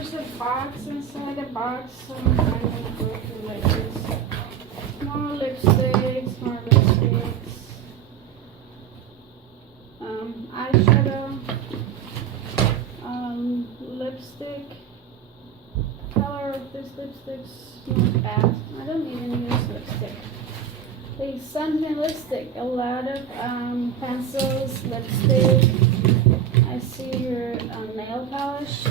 there's a box inside the box, so I'm gonna go through like this. More lipsticks, eyeshadow, lipstick. Color of this lipstick's not bad. I don't even use lipstick. They sent me lipstick, a lot of pencils, lipstick. I see your nail polish.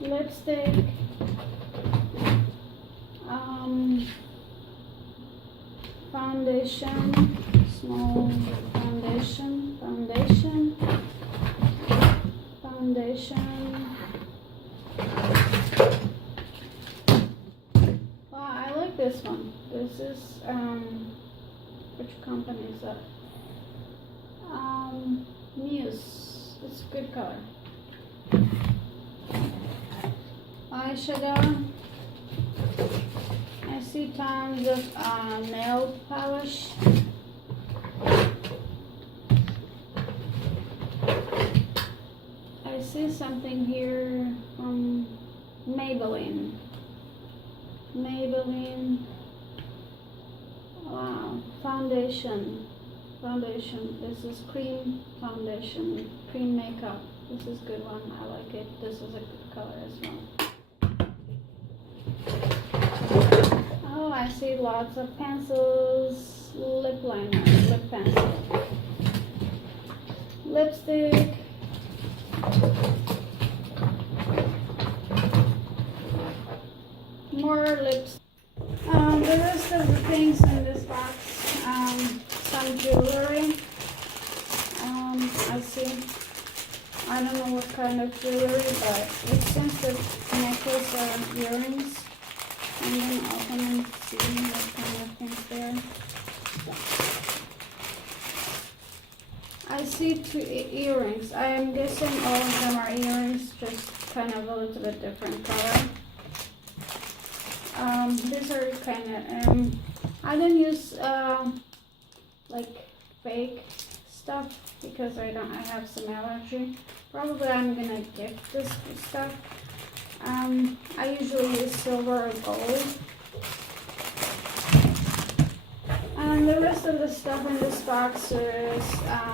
Lipstick. Foundation, small foundation. Wow, I like this one. This is which company is that? Muse. It's a good color. Eyeshadow. I see tons of nail polish. I see something here from Maybelline. Wow, foundation. This is cream foundation, cream makeup. This is a good one. I like it. This is a good color as well. Oh, I see lots of pencils, lip liner, lip pencil, lipstick. More lips. The rest of the things in this box, some jewelry. I see. I don't know what kind of jewelry, but it seems that necklace or earrings. I'm gonna open and see what kind of things there. I see two earrings. I am guessing all of them are earrings, just kind of a little bit different color. These are kind of, I don't use like fake stuff because I have some allergy. Probably I'm gonna gift this stuff. I usually use silver or gold. And the rest of the stuff in this box is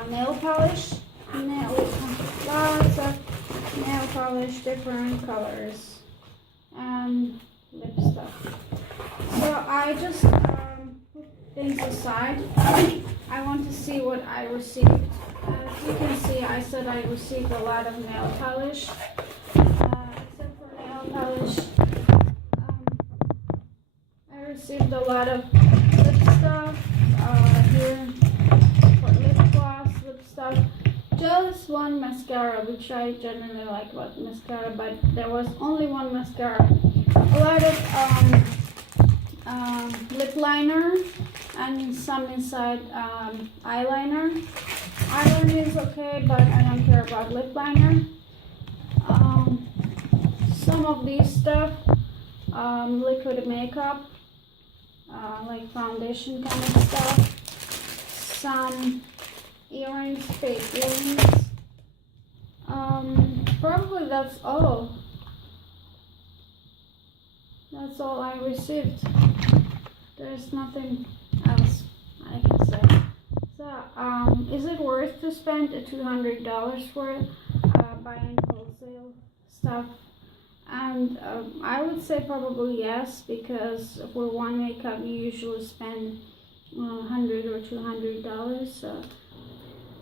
nail polish. Lots of nail polish, different colors, and lip stuff. So I just put things aside. I want to see what I received. As you can see, I said I received a lot of nail polish. Except for nail polish, I received a lot of lip stuff here for lip gloss, lip stuff. Just one mascara, which I generally like about mascara, but there was only one mascara. A lot of lip liner and some inside eyeliner. Eyeliner is okay, but I don't care about lip liner. Some of these stuff, liquid makeup, like foundation kind of stuff. Some earrings, fake earrings. Probably that's all. That's all I received. There's nothing else I can say. So, is it worth to spend $200 for buying wholesale stuff? And I would say probably yes, because for one makeup you usually spend $100 or $200. So,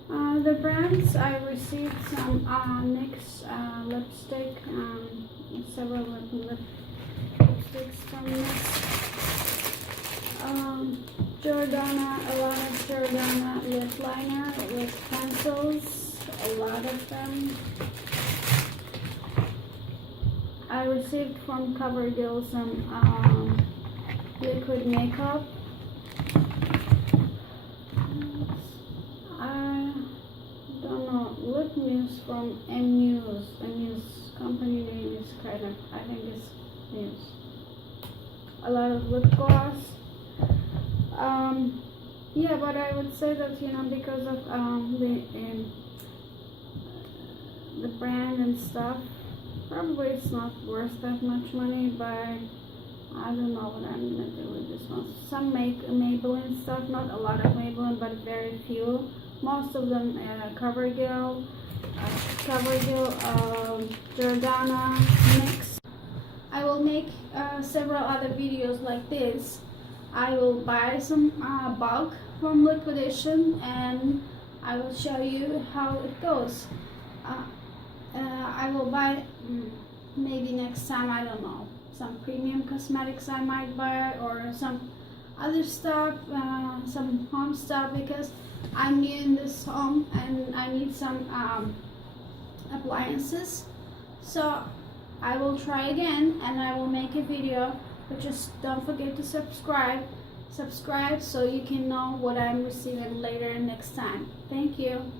the brands, I received some NYX lipstick, several lipsticks from NYX. Jordana, a lot of Jordana lip liner with pencils, a lot of them. I received from CoverGirl some liquid makeup. I don't know, lip mousse from Muse. Muse company name is kind of, I think it's Muse. A lot of lip gloss. Yeah, but I would say that, you know, because of the brand and stuff. Probably it's not worth that much money, but I don't know what I'm gonna do with this one. Some make Maybelline stuff, not a lot of Maybelline, but very few. Most of them CoverGirl, Jordana mix. I will make several other videos like this. I will buy some bulk from Liquidation and I will show you how it goes. I will buy maybe next time, I don't know, some premium cosmetics I might buy, or some other stuff, some home stuff, because I'm new in this home and I need some appliances. So I will try again and I will make a video, but just don't forget to subscribe so you can know what I'm receiving later next time. Thank you.